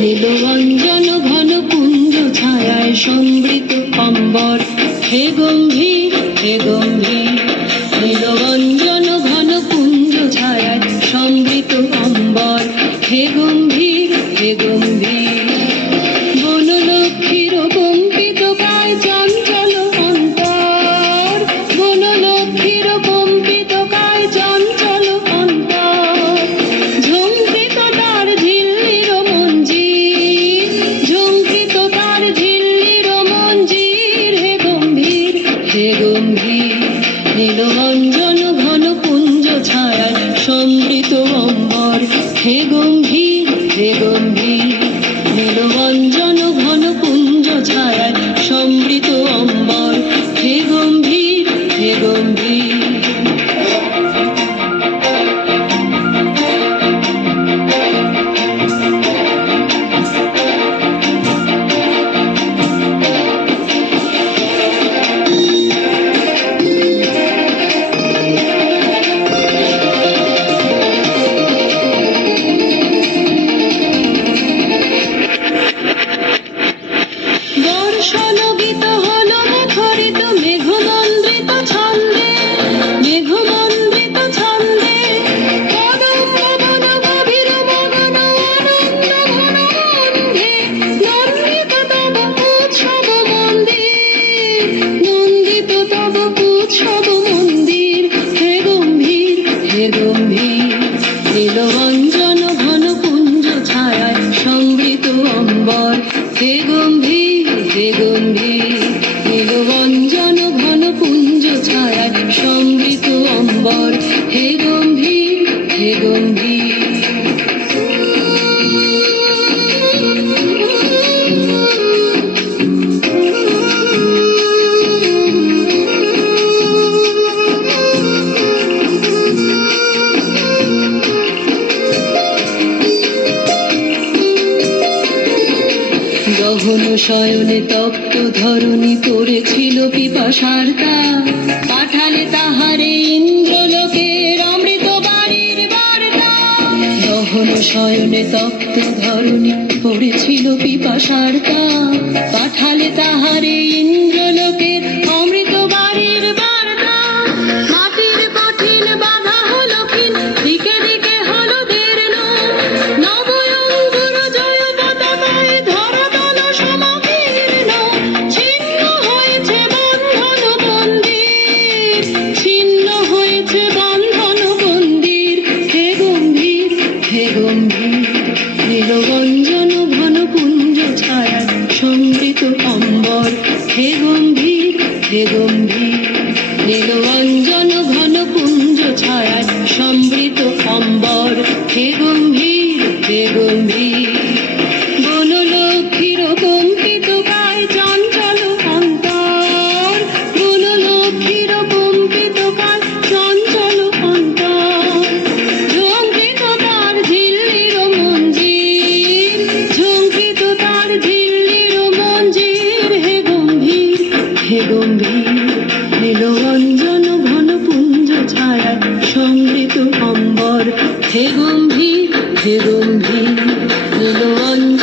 নীলরঞ্জন ঘন পুঞ্জ ছায়ায় সমৃত অম্বর, হে গম্ভীর হে গম্ভীর। নীলরঞ্জন ঘন পুঞ্জ ছায়ায় সমৃত অম্বর, হে গম্ভীর হে গম্ভীর। বনলক্ষ্মীর কম্পিত কায় চঞ্চল অন্তর, বনলক্ষ্মীর কম্পিত কায় চঞ্চল অন্তর। ঝঙ্কৃত তার ঝিল্লির মঞ্জির, ঝঙ্কৃত তার ঝিল্লির মঞ্জির, হে গম্ভীর হে গম্ভীর। নীলরঞ্জন ঘন পুঞ্জ ছায়ায় সমৃত অম্বর, হে গম্ভীর হে গম্ভীর। নীলরঞ্জন ঘন পুঞ্জ ছায়ায় সমৃত অম্বর, হে গম্ভীর হে গম্ভীর। বর্ষণগীত হলো মুখরিত মেঘমন্দ্রিত ছন্দে, মেঘমন্দ্রিত ছন্দে। কদম্ব বন গভীর মগন আনন্দ ঘন গন্ধে, নন্দিত তব উৎসব মন্দির, নন্দিত তব উৎসব মন্দির, হে গম্ভীর হে গম্ভীর। নীলরঞ্জন ঘন পুঞ্জ ছায়ায় সমৃত অম্বর, হে গম্ভীর হে গম্ভীর। নীলরঞ্জন ঘন পুঞ্জ ছায়ায় সমৃত অম্বর, হে গম্ভীর হে গম্ভীর। গহন শয়নে তপ্ত ধরণী পড়েছিল পিপাসার তাপ, পাঠালে তাহারে ইন্দ্রলোকের অমৃত বাড়ির বার্তা। গহন শয়নে তপ্ত ধরণী পড়েছিল পিপাসার তাপ, পাঠালে তাহারে ইন্দ্রলোকের অমৃত বাড়ির বার্তা। মাটির কঠিন বাধা হলো ক্ষীণ, দিকে দিকে হলো দীর্ণ, নবয়ঙ্গুর জয় পতাকায় ধরাতল সমকীর্ণ। ছিন্ন হয়েছে বন্ধন বন্দির, ছিন্ন হয়েছে বন্ধন বন্দির, হে গম্ভীর হে গম্ভীর। নীলরঞ্জন ঘন পুঞ্জ ছায়ায় সমৃত অম্বর, হে গম্ভীর হে গম্ভীর। নীলরঞ্জন ঘন পুঞ্জ ছায়ায় সমৃত অম্বর, হে গম্ভীর হে গম্ভীর। বনলক্ষ্মীর কম্পিত কায় চঞ্চল অন্তর, বনলক্ষ্মীর কম্পিত কায় চঞ্চল অন্তর। ঝঙ্কৃত তার ঝিল্লির মঞ্জির, ঝঙ্কৃত তার ঝিল্লির মঞ্জির, হে গম্ভীর হে গম্ভীর। নীলরঞ্জন ঘন পুঞ্জ ছায়ায় সমৃত অম্বর, হে গম্ভীর হে গম্ভীর। নীলরঞ্জন